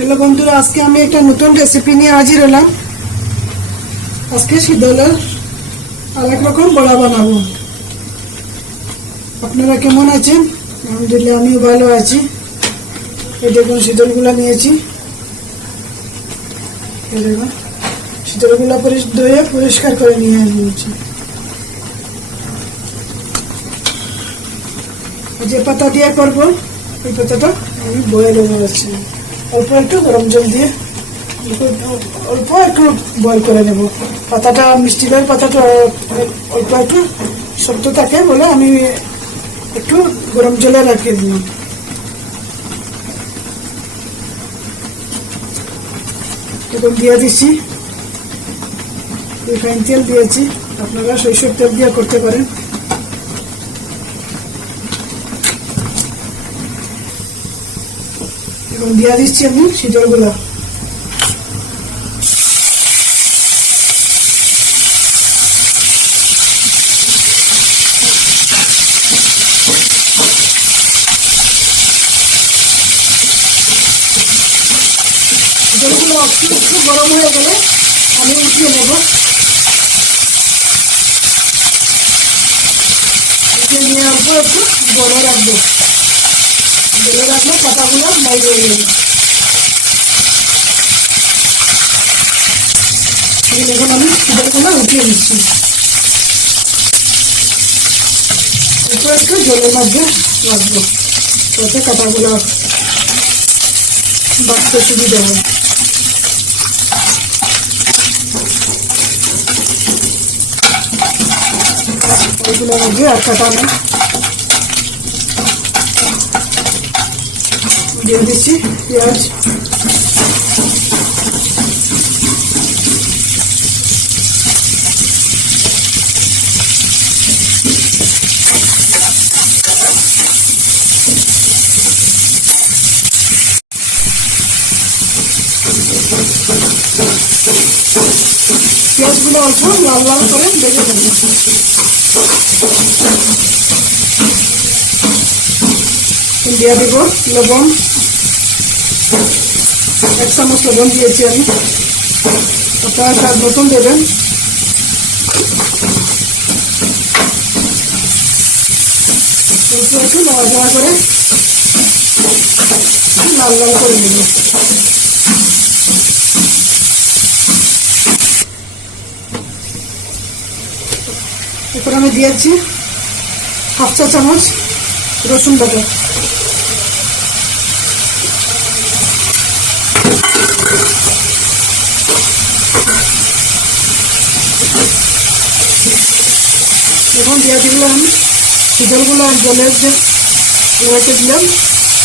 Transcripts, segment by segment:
হ্যালো বন্ধুরা, আজকে আমি একটা নতুন রেসিপি নিয়ে হাজির হলাম। আজকে শীতলের আরেক রকম বড়া বানাবো। আপনারা কেমন আছেন? আলহামদুলিল্লাহ আমিও ভালো আছি। এই দেখুন শীতলগুলো নিয়েছি। এই দেখুন শীতলগুলো ধুয়ে পরিষ্কার করে নিয়ে নিয়েছি। যে পাতা দিয়ে করবো ওই পাতাটা আমি বয়েল হচ্ছে অল্প একটু গরম জল দিয়ে অল্প একটু বয়েল করে নেব। পাতাটা মিষ্টির পাতাটা অল্প একটু শক্ত থাকে বলে আমি একটু গরম জলে রাখিয়ে দিলাম। এখন দিয়ে দিচ্ছি রিফাইন তেল দিয়েছি, আপনারা সরিষার তেল দিয়ে করতে পারেন। এখন দিয়ে দিচ্ছি আমি শীতলগুলো। শীতলগুলো একটু গরম হয়ে গেলে আমি উঠিয়ে নেব। উঠিয়ে নিয়ে অল্প একটু গরম রাখবো, গেলে রাখলে পাতাগুলো বাইরে হয়ে যাবে। এখন আমি শীতলগুলো উঠিয়ে দিচ্ছি। একটু একটু জলের মধ্যে রাখবো যাতে কাঁটাগুলো বাঁচতে সুবিধা হয়। ওইগুলোর মধ্যে আর কাটা নেই, দিয়ে দিচ্ছি পেঁয়াজ। পেঁয়াজগুলো অল্প লাল লাল করে ভেজে দেবো। দিয়ে দেব লবণ, 1 চামচ লবণ দিয়েছি আমি, আপনারা স্বাদ মতন দেবেন। একটু নাড়াচাড়া করে লাল লাল করে নেব। এখন আমি দিয়েছি 1/2 চা চামচ রসুন বাটা। এখন দিয়ে দিলাম শীতলগুলো আর জলের যে রেখে দিলাম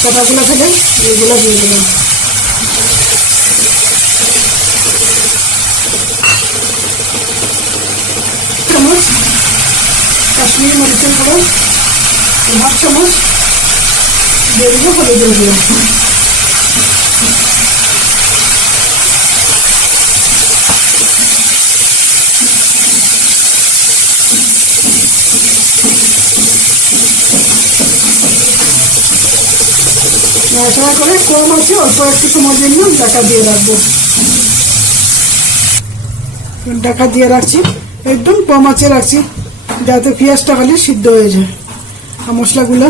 কাঁটাগুলো থেকে এগুলো দিয়ে দিলাম। চামচ কাশ্মীরি মরিচের গুঁড়ো, 1/2 চামচ দিয়ে দেবো হলুদের গুঁড়ো। নাড়াচাড়া করে কম আছে অল্প একটু সময় জন্য ঢাকা দিয়ে রাখবো। ঢাকা দিয়ে রাখছি, একদম কম আছে রাখছি যাতে পেঁয়াজটা খালি সিদ্ধ হয়ে যায় আর মশলাগুলো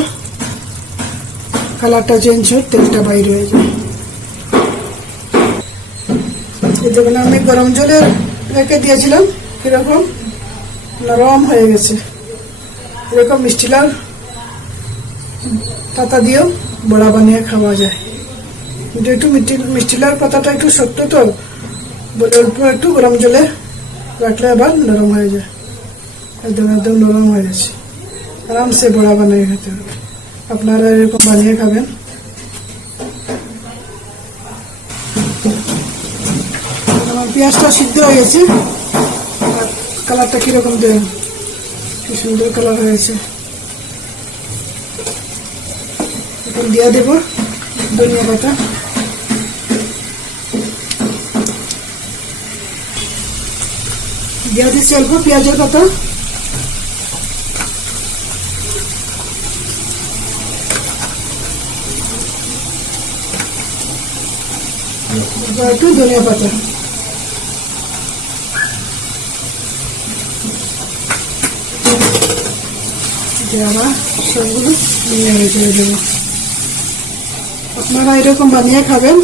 কালারটা চেঞ্জ হয়, তেলটা বাইরে হয়ে যায়। দেখুন আমি গরম জলে রেখে দিয়েছিলাম, কিরকম নরম হয়ে গেছে। এরকম মিষ্টিলার পাতা দিয়েও বড়া বানিয়ে খাওয়া যায়, কিন্তু একটু মিষ্টিলার পাতাটা একটু শক্ত তো বলে অল্প একটু গরম জলে রাখলে আবার নরম হয়ে যায়। একদম একদম নরম হয়ে গেছে, আরামসে বড়া বানিয়ে খেতে হবে। আপনারা এরকম বানিয়ে খাবেন। আমার পেঁয়াজটা সিদ্ধ হয়ে গেছে, কালারটা কিরকম দেন, কি সুন্দর কালার হয়েছে। এখন দিয়ে দেব ধনিয়া পাতা। দিয়ে দিচ্ছি অল্প পেঁয়াজের পাতা। এরপর একটু ধনিয়া পাতা, আবার সবগুলো নিয়ে করে দেবো। আপনারা এরকম বানিয়ে খাবেন,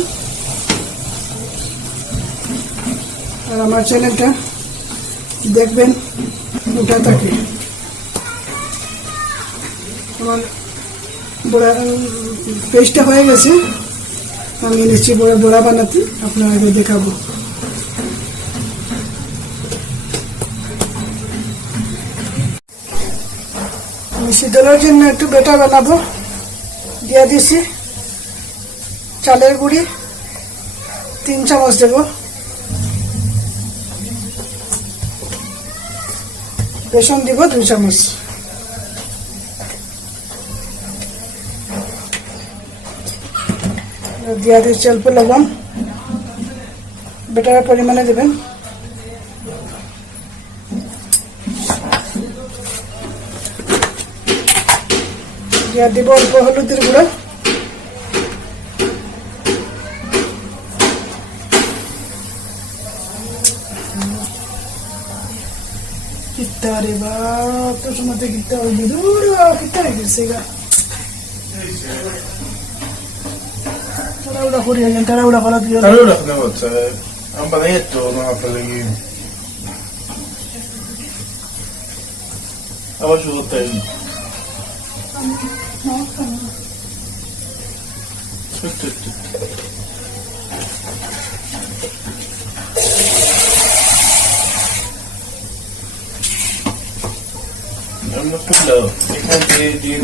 আর আমার চ্যানেলটা দেখবেন ওটা থাকে। আমার বড়া পেস্টটা হয়ে গেছে, আমি নিশ্চয়ই বড়া বানাতে আপনাকে দেখাবো। মিষ্টি দলের জন্য একটু বেটা বানাবো, দিয়ে দিছি চালের গুঁড়ি 3 চামচ দেব, বেসন দিব 2 চামচ, দিয়ে দিচ্ছি অল্প লবণ, বেটারের পরিমাণে দেবেন। দিয়ে দিব অল্প হলুদের গুঁড়ো, कितना रे बाप तो समझते कितना हो दूर कितना है गिरसेगा tarawla kuri yan tarawla kala diyor tarawla ne olsa am bana yetti onu haftalagi ama şu ottayım tut I'm not too low. I can't do it.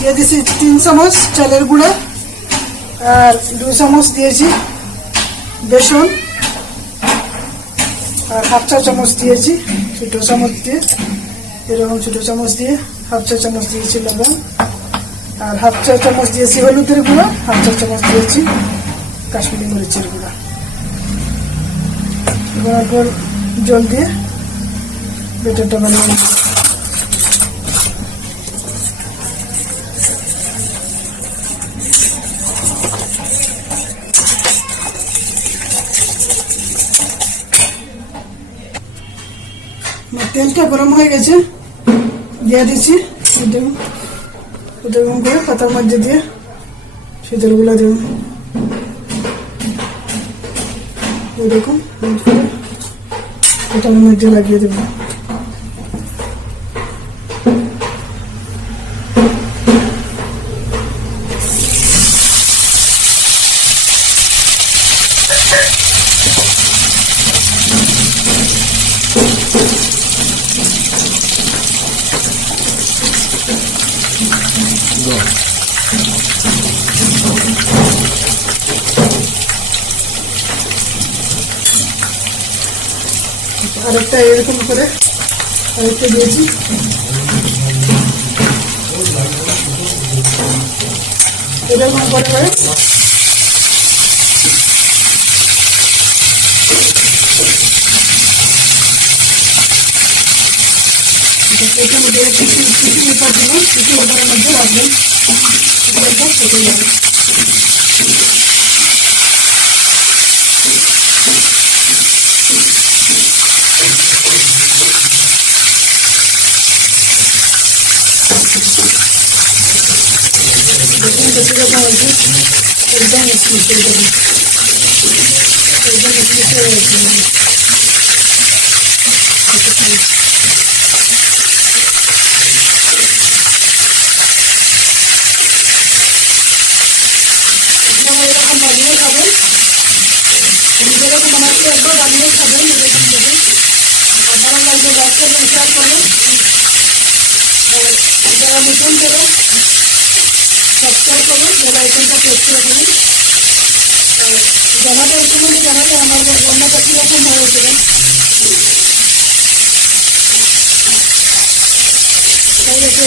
দিয়ে দিয়েছি 3 চামচ চালের গুঁড়া, আর 2 চামচ দিয়েছি বেসন, আর হাফ চা চামচ দিয়েছি ছোট চামচ দিয়ে, এরকম ছোট চামচ দিয়ে হাফ চা চামচ দিয়েছি লবণ, আর হাফ চা চামচ দিয়েছি হলুদের গুঁড়া, হাফ চা চামচ দিয়েছি কাশ্মীরি মরিচের গুঁড়া। এবার জল দিয়ে বেটারটা বানিয়ে নিচ্ছি। তেলটা গরম হয়ে গেছে, দিয়ে দিচ্ছি এরকম করে পাতার মধ্যে দিয়ে শীতলগুলা দেব, এরকম পাতার মধ্যে লাগিয়ে দেব। আরেকটা এরকম করে আরেকটা দিয়েছি, এরকম করে এখানে দিয়ে কিছু পেপার দেবেন, কিছু পেপারের মধ্যে রাখবেন, কেটে যাবে। একদম মিষ্টি এরকম বানিয়ে খাবেন, যেরকম বানাচ্ছি একবার বানিয়ে খাবেন, এরকম দেবেন। ভালো লাগবে বাচ্চাদের শেয়ার করেন, যারা নতুন করেন সাবস্ক্রাইব করুন, যারা আইকনটা প্রেস করে দেবেন। জানাতে একটুখানি জানাতে আমার রান্নাটা কীরকম হয়েছে। তাই রেখে